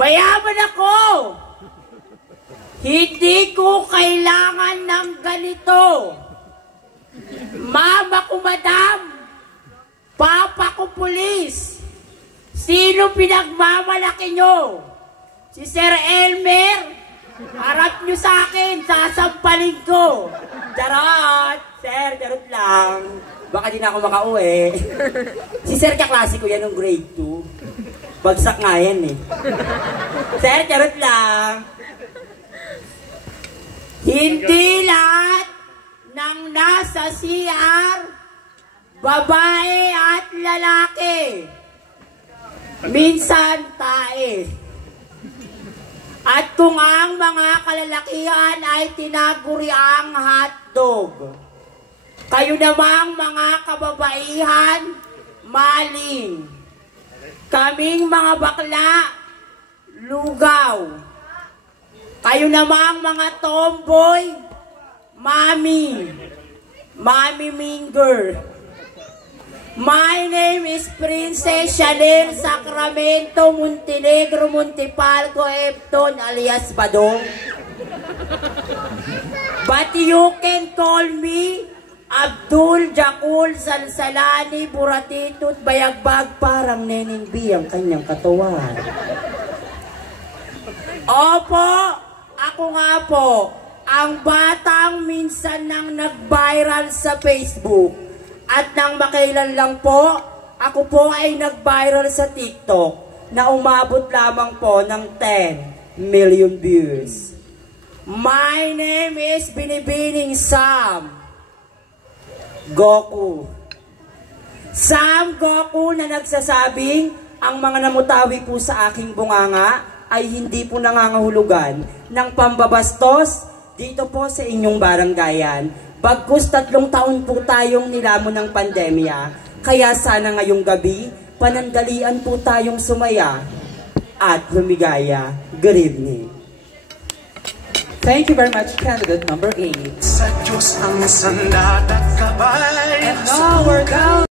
Mayaman ako! Hindi ko kailangan ng ganito. Mama ko madam, papa ko pulis. Sino pinagmamalaki nyo? Si Sir Elmer? Harap nyo sa akin, sasampalin ko. Charot! Sir, charot lang. Baka di na ako makauwi. Si Sir kaklase ko yan ng grade 2. Bagsak nga yan eh. Sir, charot lang. Hindi lahat ng nasa CR, babae at lalaki. Minsan tae. At kung ang mga kalalakihan ay tinaguriang hotdog, kayo namang mga kababaihan, maling. Kaming mga bakla, lugaw. Kayo namang mga tomboy, mami minger. My name is Princess Chanel Sacramento Montenegro Montepalco Epton alias Badong. But you can call me Abdul Jakul Salsalani Buratito Bayagbag, parang Neneng B ang kanyang katawan. Opo, ako nga po, ang batang minsan nang nag-viral sa Facebook. At nang makailan lang po, ako po ay nag-viral sa TikTok na umabot lamang po ng 10 million views. My name is Binibining Sam Goku. Sam Goku na nagsasabing ang mga namutawi po sa aking bunganga ay hindi po nangangahulugan ng pambabastos dito po sa inyong baranggayan. Bagkus 3 taon po tayong nilamon ng pandemya, kaya sana ngayong gabi, panandalian po tayong sumaya at lumigaya. Good evening. Thank you very much, candidate number 8. Sa Diyos ang sandat at kabay. And now we're down.